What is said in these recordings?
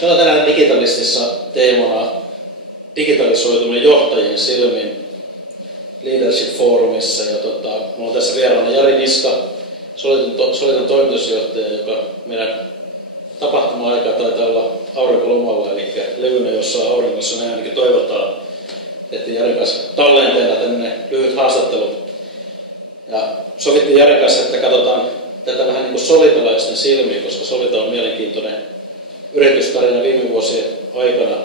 Meillä on tänään Digitalistissa teemana digitalisoituminen johtajien silmin Leadership Forumissa. Ja mulla on tässä vieraana Jari Niska, Solitan toimitusjohtaja, joka meidän tapahtuma-aikaa taitaa olla aurinkolomalla, eli levynä jossain auringossa, näin ainakin toivotaan, että Jari kanssa tallenteella tämmöinen lyhyt haastattelu. Ja sovittiin Jari kanssa, että katsotaan tätä vähän niin kuin solitalaisten silmiin, koska Solita on mielenkiintoinen yritystarina viime vuosien aikana.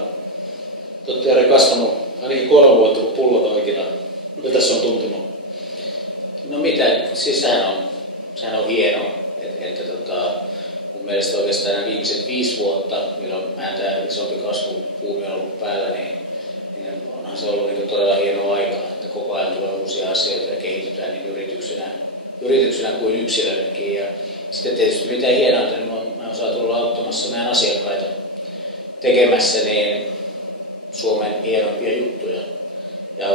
Te olette Jari kasvanut ainakin 3 vuotta kuin pullotaikina. Miltä se on tuntunut? No mitä, siis sehän on hienoa, että mun mielestä oikeastaan nämä viimeiset 5 vuotta, milloin tämä isompi kasvupuumi on ollut päällä, niin onhan se ollut niin todella hienoa aikaa, että koko ajan tulee uusia asioita ja kehitytään niin yrityksinä kuin yksilöinkin. Ja sitten tietysti mitä hienointa, niin mä oon saatu olla auttamassa meidän asiakkaita tekemässä niin Suomen hienompia juttuja. Ja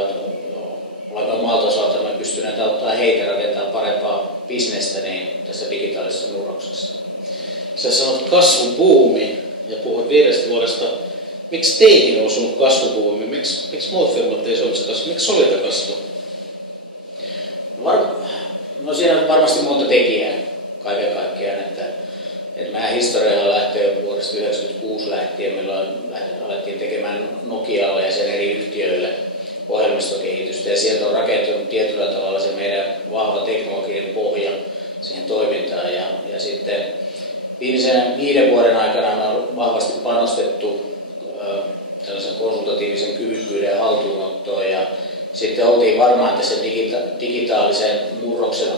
olemme omalta osaltamme pystyneet auttamaan heitä rakentamaan parempaa bisnestä niin tässä digitaalisessa murroksessa. Sä sanot kasvubuumi ja puhut 5 vuodesta. Miksi teihin on osunut kasvubuumi? Miksi muut firmat ei Suomessa kasvu? Miksi Solita kasvu? No siinä on varmasti monta tekijää kaiken kaikkiaan. Että meidän historialla lähtee vuodesta 1996 lähtien, milloin alettiin tekemään Nokialle ja sen eri yhtiöille ohjelmistokehitystä. Ja sieltä on rakentunut tietyllä tavalla se meidän vahva teknologinen pohja siihen toimintaan. Ja sitten viimeisen 5 vuoden aikana me on vahvasti panostettu tällaisen konsultatiivisen kyvykkyyden haltuunottoon. Ja sitten oltiin varmaan tässä digitaalisen murroksen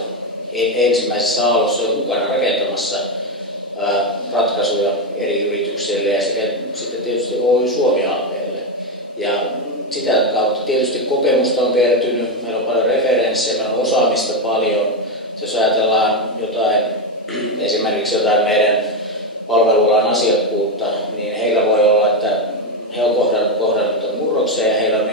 ensimmäisessä aallossa mukana rakentamassa ratkaisuja eri yrityksille ja sitten tietysti Oy Suomi-alueelle. Ja sitä kautta tietysti kokemusta on kertynyt, meillä on paljon referenssejä, meillä on osaamista paljon. Jos ajatellaan esimerkiksi jotain meidän palvelualan asiakkuutta, niin heillä voi olla, että he on kohdannut murroksia ja heillä on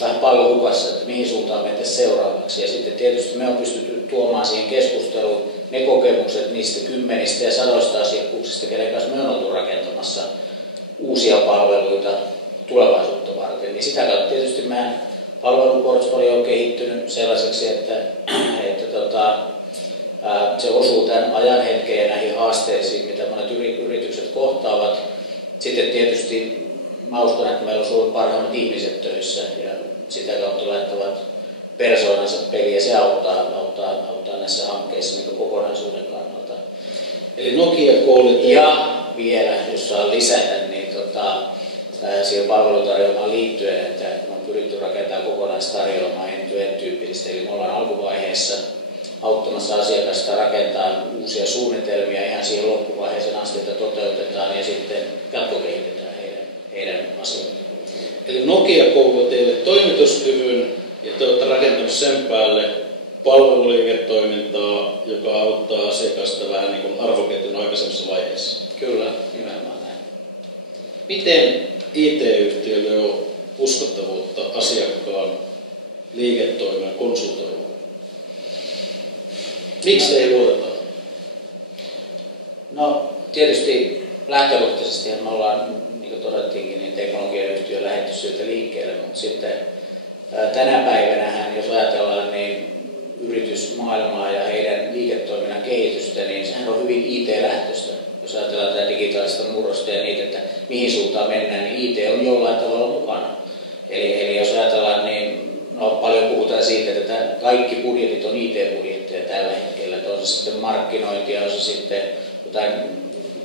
vähän pallo hukassa, että mihin suuntaan mentäisiin seuraavaksi. Ja sitten tietysti me on pystytty tuomaan siihen keskusteluun ne kokemukset niistä 10 ja 100 asiakkuuksista, kenen kanssa me on oltu rakentamassa uusia palveluita tulevaisuutta varten. Niin sitä kautta tietysti meidän palveluportfolio on kehittynyt sellaiseksi, että se osuu tämän ajan hetkeen ja näihin haasteisiin, mitä monet yritykset kohtaavat. Sitten tietysti mä uskon, että meillä on Suomen parhaimmat ihmiset töissä ja sitä kautta laittavat persoonansa peliin ja se auttaa näissä hankkeissa niin kokonaisuuden kannalta. Eli Nokia-koulut. Ja vielä, jos saa lisätä, niin siihen palvelutarjoamaan liittyen, että me on pyritty rakentamaan kokonaistarjoamaan end-to-end-tyyppisesti. Eli me ollaan alkuvaiheessa auttamassa asiakasta rakentaa uusia suunnitelmia ihan siihen loppuvaiheeseen asti, että toteutetaan ja sitten jatkokehitetään heidän asioitaan. Eli Nokia kouluu teille toimituskyvyn ja te olette rakentaneet sen päälle palveluliiketoimintaa, joka auttaa asiakasta vähän niin kuin arvoketjun aikaisemmassa vaiheessa. Kyllä, nimenomaan näin. Miten IT-yhtiölle on uskottavuutta asiakkaan liiketoiminnan konsultoimaan? Miksi ei luoteta? No tietysti lähtökohtaisesti me ollaan, niin kuin todettiinkin, niin teknologiayhtiö lähdetty sieltä liikkeelle, mutta sitten tänä päivänähän, jos ajatellaan, niin yritysmaailmaa ja heidän liiketoiminnan kehitystä, niin sehän on hyvin IT-lähtöistä. Jos ajatellaan tätä digitaalista murrosta ja niitä, että mihin suuntaan mennään, niin IT on jollain tavalla mukana. Eli jos ajatellaan, niin paljon puhutaan siitä, että kaikki budjetit on IT-budjetteja tällä hetkellä. Että on se sitten markkinointia, on se sitten jotain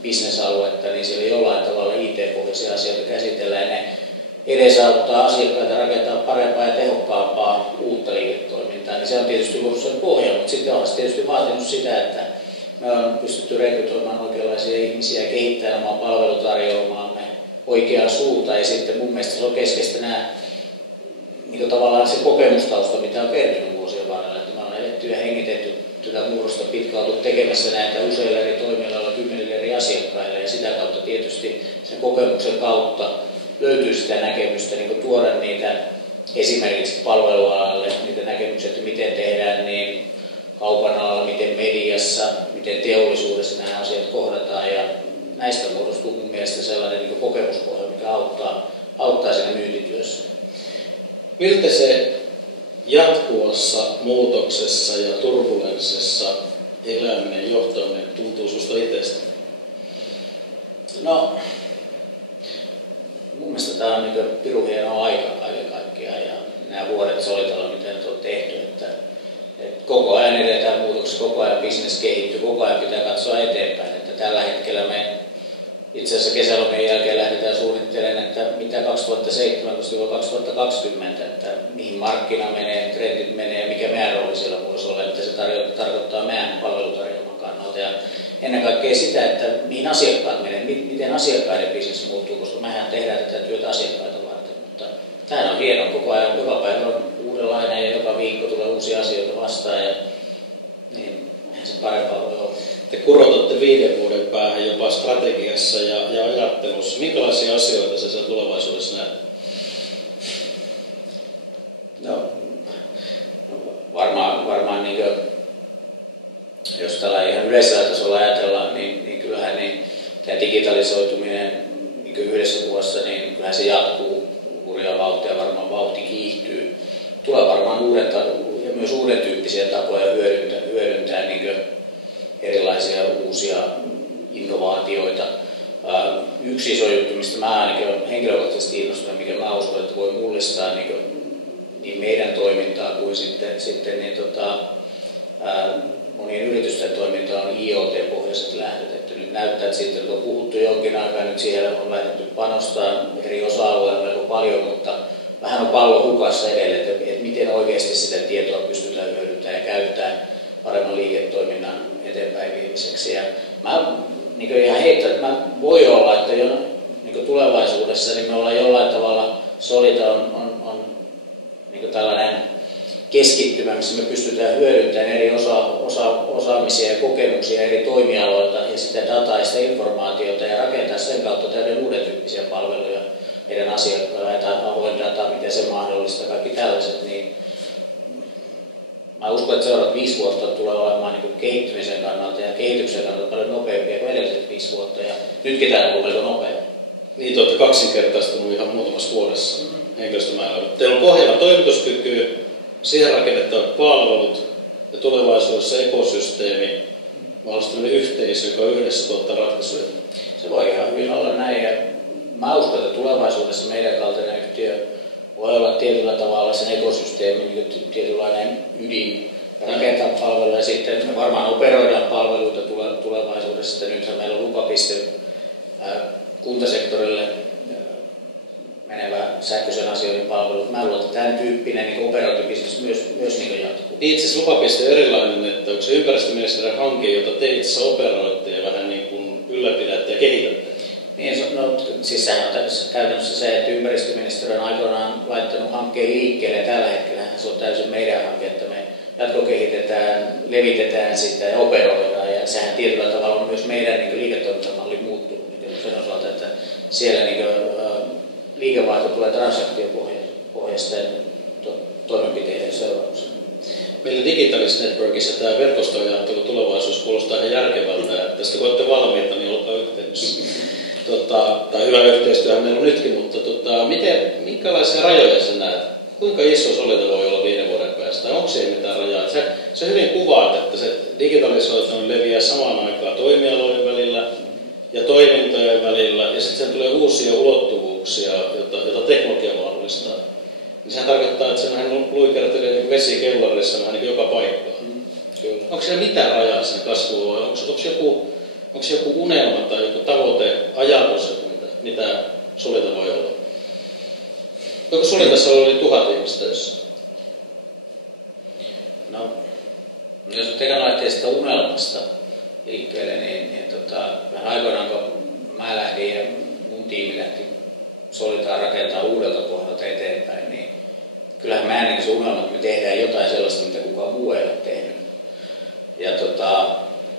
bisnesaluetta, niin siellä jollain tavalla IT-pohjaisia asioita käsitellään. Ja ne edesauttaa asiakkaita rakentaa parempaa ja tehokkaampaa uutta liiketoimintaa. Niin se on tietysti ollut sen pohja, mutta sitten on tietysti vaatinut sitä, että me on pystytty rekrytoimaan oikeanlaisia ihmisiä ja kehittämään omaa palvelutarjoamaamme oikeaan suuntaan. Ja sitten mun mielestä se on keskeistä nämä niin tavallaan se kokemustausta, mitä on kertynyt vuosien varrella. Että me on eletty ja hengitetty tätä murrosta pitkään ollut tekemässä näitä useilla eri toimialoilla 10 eri asiakkaille. Ja sitä kautta tietysti sen kokemuksen kautta löytyy sitä näkemystä niin tuoda niitä esimerkiksi palvelualalle, niitä näkemyksiä, että miten tehdään niin kaupan alalla, miten mediassa, miten teollisuudessa nämä asiat kohdataan. Ja näistä muodostuu mun mielestä sellainen niin kokemuspohja, mikä auttaa siinä myyntityössä. Miltä se jatkuvassa muutoksessa ja turbulenssissa eläminen, johtaminen tuntuu susta itsestä? No, mun mielestä tämä on niin pirun hieno aika kaiken kaikkiaan ja nämä vuodet Solitalla, mitä nyt on tehty, että koko ajan edetään muutoksessa, koko ajan business kehittyy, koko ajan pitää katsoa eteenpäin. Että tällä hetkellä me itse asiassa kesälomien jälkeen lähdetään suunnittelemaan, että mitä 2017-2020, että mihin markkina menee, trendit menee ja mikä meidän rooli siellä voisi olla, että se tarkoittaa meidän palvelutarjoaman kannalta. Ja ennen kaikkea sitä, että mihin asiakkaat menee, miten asiakkaiden business muuttuu, koska mehän tehdään tätä työtä asiakkaita varten. Mutta tämähän on hieno, koko ajan, joka päivä on uudenlainen ja joka viikko tulee uusia asioita vastaan. Ja, niin, eihän se parempaa voi olla. Te kurotatte 5 vuoden päähän jopa strategiassa ja ajattelussa. Minkälaisia asioita sä siellä tulevaisuudessa näet? No, varmaan niin kuin, jos tällä ihan yleisellä tasolla ajatellaan, niin kyllähän niin, tämä digitalisoituminen niin yhdessä vuodessa, niin kyllähän se jatkuu hurjaa vauhtia, varmaan vauhti kiihtyy. Tulee varmaan ja myös uuden tyyppisiä tapoja hyödyntää niin erilaisia uusia innovaatioita. Yksi iso juttu, mistä mä ainakin olen henkilökohtaisesti innostunut, mikä mä uskon, että voi mullistaa niin meidän toimintaa kuin sitten monien yritysten toimintaa on IoT-pohjaiset lähdöt. Että nyt näyttää, että sitten on puhuttu jonkin aikaa, nyt siellä on lähdetty panostaa eri osa-alueilla melko paljon, mutta vähän on pallo hukassa edelleen, että miten oikeasti sitä tietoa pystytään hyödyntämään ja käyttämään paremman liiketoiminnan eteenpäin viimiseksi. Ja mä niin ihan heittän, että voi olla, että jo niin tulevaisuudessa niin me ollaan jollain tavalla Solita on niin tällainen keskittymä, missä me pystytään hyödyntämään eri osaamisia ja kokemuksia eri toimialoilta ja sitä dataa ja sitä informaatiota ja rakentaa sen kautta täyden uuden tyyppisiä palveluja meidän asiakkaille ja avoin data, miten se mahdollistaa, kaikki tällaiset. Niin mä uskon, että seuraavat 5 vuotta tulee olemaan niin kehittymisen kannalta ja kehityksen kannalta paljon nopeampia kuin edelliset 5 vuotta ja nytkin tämä on melko nopea. Niin, te olette kaksinkertaistunut ihan muutamassa vuodessa henkilöstömäärällä. Teillä on pohjalla toimituskyky, siihen rakennettavat palvelut ja tulevaisuudessa ekosysteemi, mahdollisesti yhteisö, joka yhdessä tuottaa ratkaisuja. Se voi ihan hyvin olla näin ja mä uskon, että tulevaisuudessa meidän kaltainen yhtiö voi olla tietyllä tavalla sen ekosysteemi, niin tietynlainen ydin, rakentaa palveluja ja sitten me varmaan operoidaan palveluita tulevaisuudessa. Nythän meillä on lupapiste kuntasektorille menevä sähköisen asioiden palvelut. Mä luulen, että tämän tyyppinen niin operointibisnes myös niin jatkuu. Itse asiassa lupapiste on erilainen, että onko se ympäristöministeriön hanke, jota te itse operoitte ja vähän niin kuin ylläpidätte ja kehitätte? Niin, no, siis sehän on käytännössä se, että ympäristöministeriö on aikoinaan laittanut hankkeen liikkeelle ja tällä hetkellä se on täysin meidän hanke, että me jatkokehitetään, levitetään sitä ja operoidaan ja sehän tietyllä tavalla on myös meidän niin liiketoimintamalli muuttunut sen osalta, että siellä niin liikevaihto tulee transaktiopohjaisten toimenpiteiden seurauksena. Meillä Digitalis Networkissa tämä verkostoajattelu tulevaisuus kuulostaa ihan järkevältä, että tästä kun olette valmiita, niin olkaa yhteydessä. Tai hyvä yhteistyöhän meillä on nytkin, mutta minkälaisia rajoja sä näet? Kuinka iso Solita voi olla 5 vuoden päästä? Onko siellä mitään rajaa? Se hyvin kuvaat, että se digitalisoituminen leviää samaan aikaan toimialojen välillä ja toimintojen välillä, ja sitten sen tulee uusia ulottuvuuksia, joita teknologia mahdollistaa. Niin sehän tarkoittaa, että se vähän luikertelee niin vesi kellarissa vähän niin joka paikkaan. Onko siellä mitään rajaa sen kasvuun vai onko joku unelma tai joku tavoite, ajatus, mitä Solita voi olla? Onko Solitassa oli 1000 ihmistä töissä? No, jos teidän lähtee sitä unelmasta liikkeelle, niin vähän aikoinaan kun mä lähdin ja mun tiimi lähti Solitaa rakentaa uudelta pohjalta eteenpäin, niin kyllähän mä näin se unelma, että me tehdään jotain sellaista, mitä kukaan muu ei ole tehnyt. Ja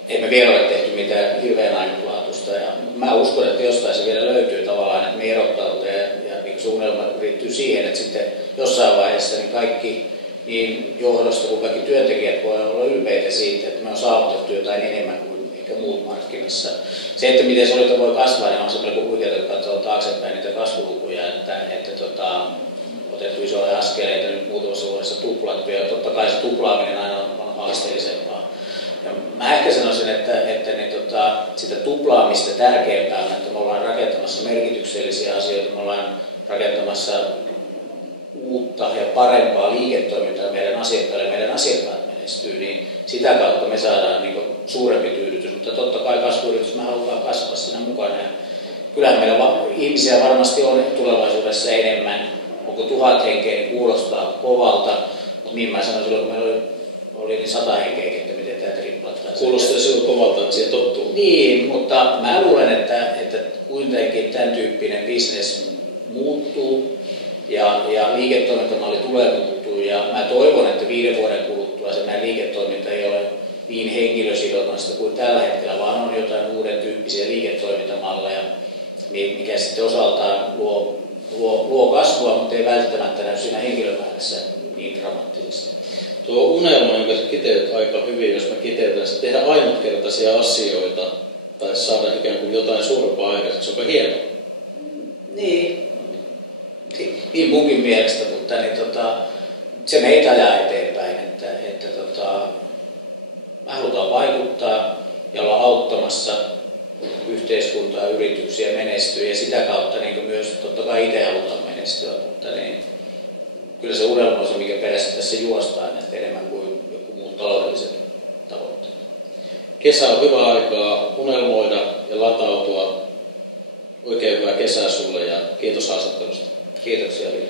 ei me vielä ole tehty mitään hirveän ainutlaatuista. Ja mä uskon, että jostain se vielä löytyy tavallaan, että me erottautuu ja niin se unelma riittyy siihen, että sitten jossain vaiheessa niin kaikki niin johdosta kuin kaikki työntekijät voi olla ylpeitä siitä, että me on saavutettu jotain enemmän kuin ehkä muut muut markkinassa. Se, että miten Soliton voi kasvaa, niin on se melko huikeaa, että katsoo taaksepäin niitä kasvulukuja, että otettu isoja askeleita nyt muutamassa vuodessa tuplattu, ja totta kai se tuplaaminen aina on haasteellisempaa. Ja mä ehkä sanoisin, että sitä tuplaamista tärkeämpää on, että me ollaan rakentamassa merkityksellisiä asioita, me ollaan rakentamassa uutta ja parempaa liiketoimintaa meidän asiakkaille, meidän asiakkaat menestyy, niin sitä kautta me saadaan niin suurempi tyydytys, mutta totta kai kasvuyritys, me halutaan kasvaa siinä mukana. Ja kyllähän meillä ihmisiä varmasti on tulevaisuudessa enemmän, onko 1000 henkeä, niin kuulostaa kovalta, mutta niin mä sanoin silloin, kun meillä oli niin 100 henkeä, että miten tämä triplattaisi. Kuulostaa silloin kovalta, että siihen tottuu. Niin, mutta mä luulen, että kuitenkin tämän tyyppinen bisnes muuttuu ja liiketoimintamalli tulee muuttua. Ja mä toivon, että 5 vuoden kuluttua se meidän liiketoiminta ei ole niin henkilösidonnaista kuin tällä hetkellä, vaan on jotain uuden tyyppisiä liiketoimintamalleja, mikä sitten osaltaan luo kasvua, mutta ei välttämättä näy siinä henkilömäärässä niin dramaattisesti. Tuo unelma, jonka sä kiteyt aika hyvin, jos me kiteytään, että tehdä ainutkertaisia asioita tai saada ikään kuin jotain suurempaa aikaiseksi, onko hienoa? Niin munkin mielestä, mutta se meitä ajaa eteenpäin, että me halutaan vaikuttaa ja olla auttamassa yhteiskuntaa ja yrityksiä menestyä ja sitä kautta niin myös totta kai itse halutaan menestyä, mutta kyllä se unelma on se, mikä perässä tässä juostaan, että enemmän kuin joku muut taloudelliset tavoitteet. Kesä on hyvä aikaa unelmoida ja latautua. Oikein hyvää kesää sulle ja kiitos haastattelusta. Kiitoksia, Ville.